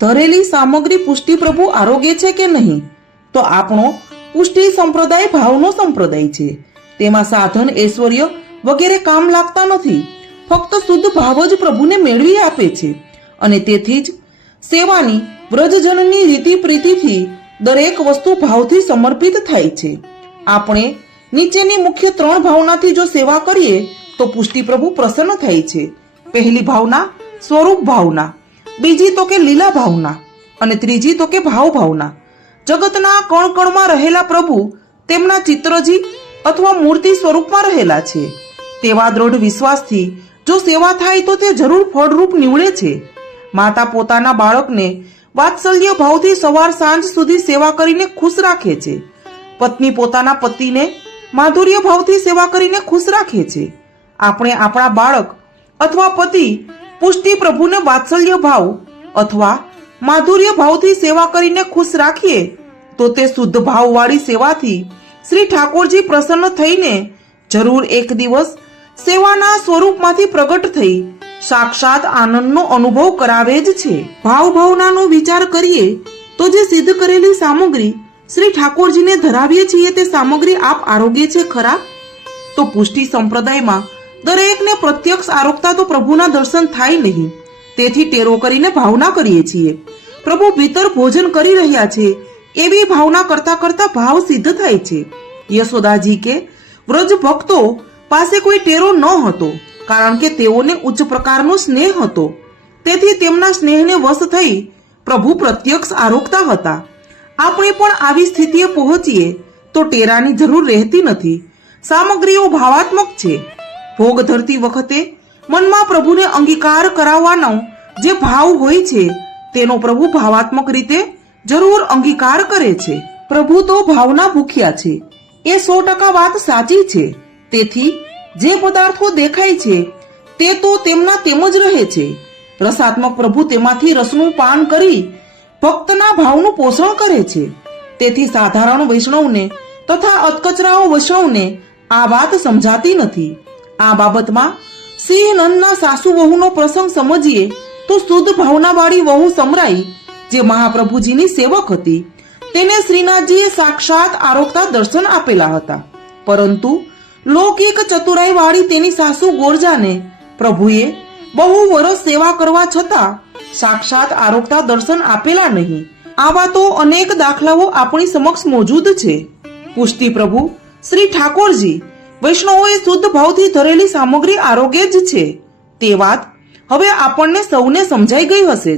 ધરેલી સામગ્રી પુષ્ટિ પ્રભુ આરોગ્ય છે કે નહીં? તો આપણો પુષ્ટિ સંપ્રદાય ભાવનો સંપ્રદાય છે. તેમાં સાધન ઐશ્વર્ય વગેરે કામ લાગતા નથી. ફક્ત શુદ્ધ ભાવ જ પ્રભુને મેળવી આપે છે. અને તેથી જ સેવાની વ્રજજનની રીતિ પ્રીતિથી દરેક વસ્તુ ભાવથી સમર્પિત થાય છે. આપણે નીચેની મુખ્ય 3 ભાવનાથી જો સેવા કરીએ તો પુષ્ટિ પ્રભુ પ્રસન્ન થાય છે. પહેલી ભાવના સ્વરૂપ ભાવના, બીજી તો કે લીલા ભાવના અને ત્રીજી તો કે ભાવ ભાવના. જગતના કણ કણમાં રહેલા પ્રભુ તેમના ચિત્રજી અથવા મૂર્તિ સ્વરૂપમાં રહેલા છે. તેવા દ્રઢ વિશ્વાસથી જો સેવા થાય તો તે જરૂર ફળરૂપ નીવડે છે. માતા પોતાના બાળકને વાત્સલ્ય ભાવથી સવાર સાંજ સુધી સેવા કરીને ખુશ રાખે છે. પત્ની પોતાના પતિને માધુર્ય ભાવથી સેવા કરીને ખુશ રાખે છે. આપણે આપણા બાળક અથવા પતિ પુષ્ટિ પ્રભુને વાત્સલ્ય ભાવ અથવા માધુર્ય ભાવથી સેવા કરીને ખુશ રાખીએ તો તે શુદ્ધ ભાવવાળી સેવાથી શ્રી ઠાકોરજી પ્રસન્ન થઈને જરૂર એક દિવસ સેવાના સ્વરૂપમાંથી પ્રગટ થઈ સાક્ષાત આનંદનો અનુભવ કરાવે જ છે. ભાવ ભાવનાનો વિચાર કરીએ તો જે સિદ્ધ કરેલી સામગ્રી શ્રી ઠાકોરજીને ધરાવીએ છીએ તે સામગ્રી આપ આરોગ્ય છે ખરા? તો પુષ્ટિ સંપ્રદાયમાં દરેકને પ્રત્યક્ષ આરોગતા તો પ્રભુના દર્શન થાય નહીં. તેથી ટેરો કરીને ભાવના કરીએ છીએ પ્રભુ ભીતર ભોજન કરી રહ્યા છે એવી ભાવના કરતા કરતા ભાવ સિદ્ધ થાય છે. યશોદાજી કે વ્રજ ભક્તો પાસે કોઈ ટેરો ન હતો, કારણ કે તેઓને ઉચ્ચ પ્રકારનો સ્નેહ હતો. તેથી તેમના સ્નેહને વશ થઈ પ્રભુ પ્રત્યક્ષ આરોગતા હતા. આપણે પણ આવી સ્થિતિએ પહોંચીએ તો ટેરાની જરૂર રહેતી નથી. સામગ્રીઓ ભાવાત્મક છે. ભોગ ધરતી વખતે મનમાં પ્રભુને અંગીકાર કરાવવાનો જે ભાવ હોય છે તેનો પ્રભુ ભાવાત્મક રીતે જરૂર અંગીકાર કરે છે. પ્રભુ તો ભાવના ભૂખ્યા છે એ 100% વાત સાચી છે. તેથી જે પદાર્થો દેખાય છે તે તો તેમના તેમ જ રહે છે. રસાત્મક પ્રભુ તેમાંથી રસનું પાન કરી ભક્તના ભાવનું પોષણ કરે છે. તેથી સાધારણ વૈષ્ણવને તથા અતકચરાઓ વૈષ્ણવને આ વાત સમજાતી નથી. આ બાબતમાં સિંહ નંદના સાસુ વહુનો પ્રસંગ સમજીએ તો શુદ્ધ ભાવનાવાળી વહુ સમરાઈ જે મહાપ્રભુજીની સેવક હતી તેને શ્રીનાથજીએ સાક્ષાત આરોગતા દર્શન આપેલા હતા. પરંતુ લૌકિક ચતુરાઈ વાળી તેની સાસુ ગોરજાને પ્રભુએ બહુ વર્ષ સેવા કરવા છતાં સાક્ષાત આરોગતા દર્શન આપેલા નહીં. આવા તો અનેક દાખલાઓ આપણી સમક્ષ મોજૂદ છે. પુષ્ટિ પ્રભુ શ્રી ઠાકોરજી વૈષ્ણવોએ શુદ્ધ ભાવથી ધરેલી સામગ્રી આરોગ્ય જ છે તે વાત હવે આપણને સૌને સમજાઈ ગઈ હશે.